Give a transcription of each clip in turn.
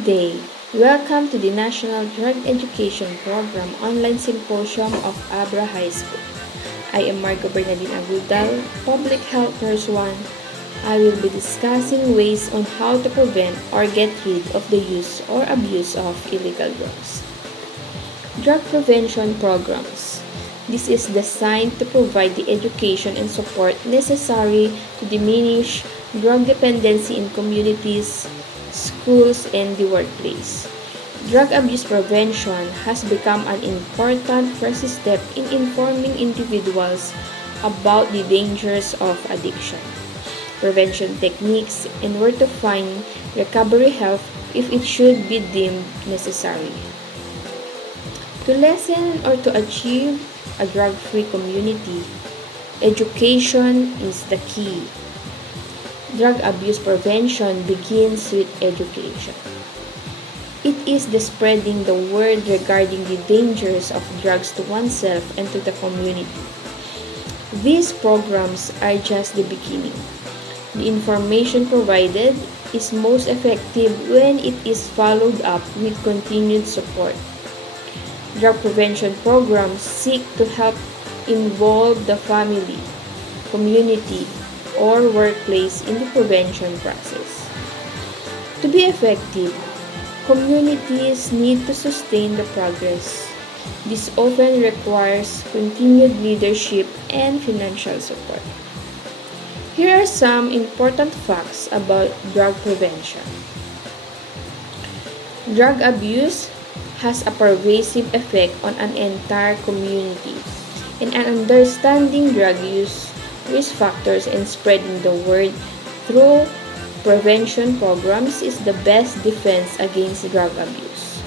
Good day. Welcome to the National Drug Education Program Online Symposium of Abra High School. I am Margo Bernardine Agudal, Public Health Nurse 1. I will be discussing ways on how to prevent or get rid of the use or abuse of illegal drugs. Drug prevention programs. This is designed to provide the education and support necessary to diminish drug dependency in communities, schools, and the workplace. Drug abuse prevention has become an important first step in informing individuals about the dangers of addiction, prevention techniques, and where to find recovery help if it should be deemed necessary. To lessen or to achieve a drug-free community, education is the key. Drug abuse prevention begins with education. It is the spreading the word regarding the dangers of drugs to oneself and to the community. These programs are just the beginning. The information provided is most effective when it is followed up with continued support. Drug prevention programs seek to help involve the family, community, or workplace in the prevention process. To be effective, communities need to sustain the progress. This often requires continued leadership and financial support. Here are some important facts about drug prevention. Drug abuse has a pervasive effect on an entire community, and understanding drug use risk factors and spreading the word through prevention programs is the best defense against drug abuse.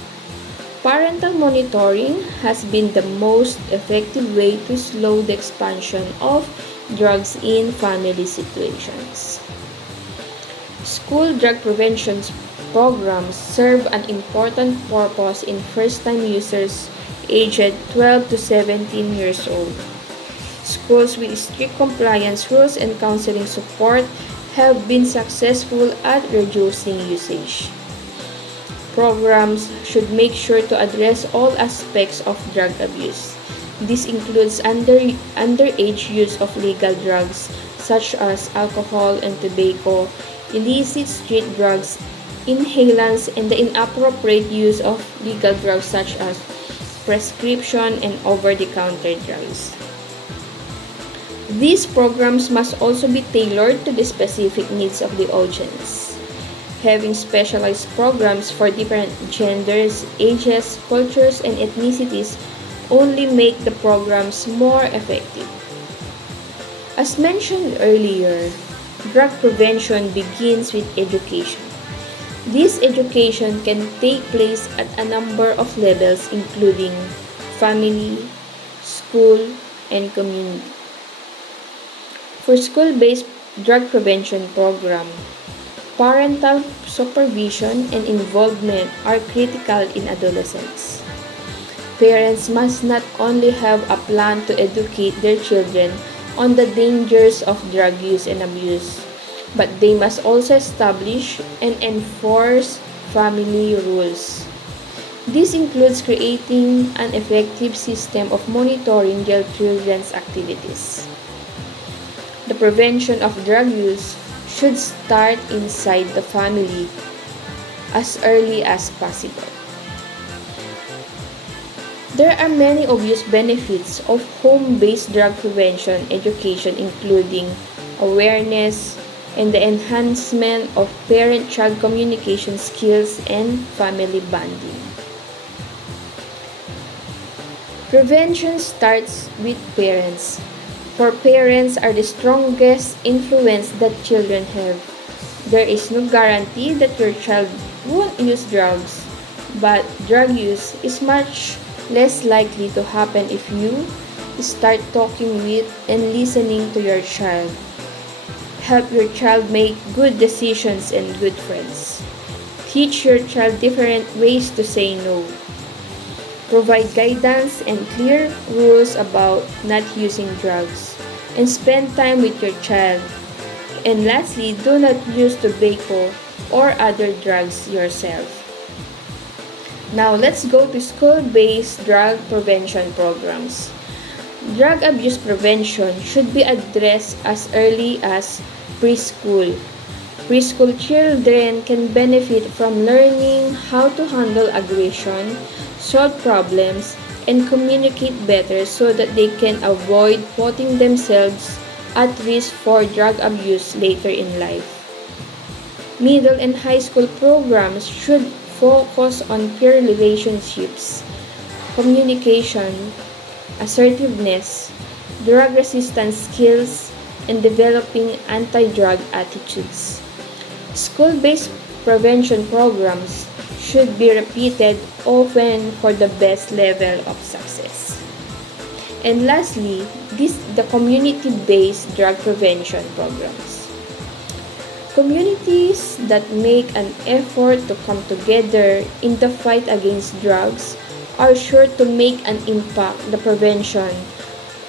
Parental monitoring has been the most effective way to slow the expansion of drugs in family situations. School drug prevention programs serve an important purpose in first-time users aged 12 to 17 years old. Schools with strict compliance rules and counseling support have been successful at reducing usage. Programs should make sure to address all aspects of drug abuse. This includes underage use of legal drugs such as alcohol and tobacco, illicit street drugs, inhalants, and the inappropriate use of legal drugs such as prescription and over-the-counter drugs. These programs must also be tailored to the specific needs of the audience. Having specialized programs for different genders, ages, cultures, and ethnicities only make the programs more effective. As mentioned earlier, drug prevention begins with education. This education can take place at a number of levels including family, school, and community. For school-based drug prevention program, parental supervision and involvement are critical in adolescence. Parents must not only have a plan to educate their children on the dangers of drug use and abuse, but they must also establish and enforce family rules. This includes creating an effective system of monitoring their children's activities. The prevention of drug use should start inside the family as early as possible. There are many obvious benefits of home-based drug prevention education, including awareness and the enhancement of parent-child communication skills and family bonding. Prevention starts with parents. For parents are the strongest influence that children have. There is no guarantee that your child won't use drugs, but drug use is much less likely to happen if you start talking with and listening to your child. Help your child make good decisions and good friends. Teach your child different ways to say no. Provide guidance and clear rules about not using drugs. And spend time with your child. And lastly, do not use tobacco or other drugs yourself. Now, let's go to school-based drug prevention programs. Drug abuse prevention should be addressed as early as preschool. Preschool children can benefit from learning how to handle aggression, solve problems, and communicate better so that they can avoid putting themselves at risk for drug abuse later in life. Middle and high school programs should focus on peer relationships, communication, assertiveness, drug resistance skills, and developing anti-drug attitudes. School-based prevention programs should be repeated often for the best level of success. And lastly, the community-based drug prevention programs. Communities that make an effort to come together in the fight against drugs are sure to make an impact in the prevention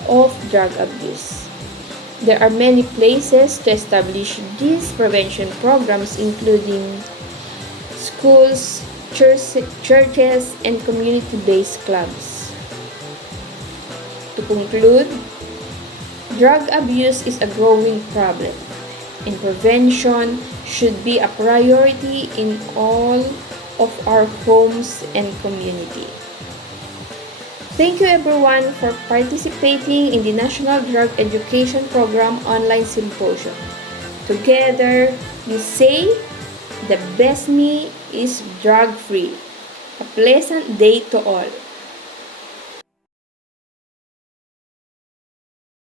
of drug abuse. There are many places to establish these prevention programs, including schools, churches, and community-based clubs. To conclude, drug abuse is a growing problem, and prevention should be a priority in all of our homes and community. Thank you everyone for participating in the National Drug Education Program Online Symposium. Together, we say, the best me is drug-free. A pleasant day to all.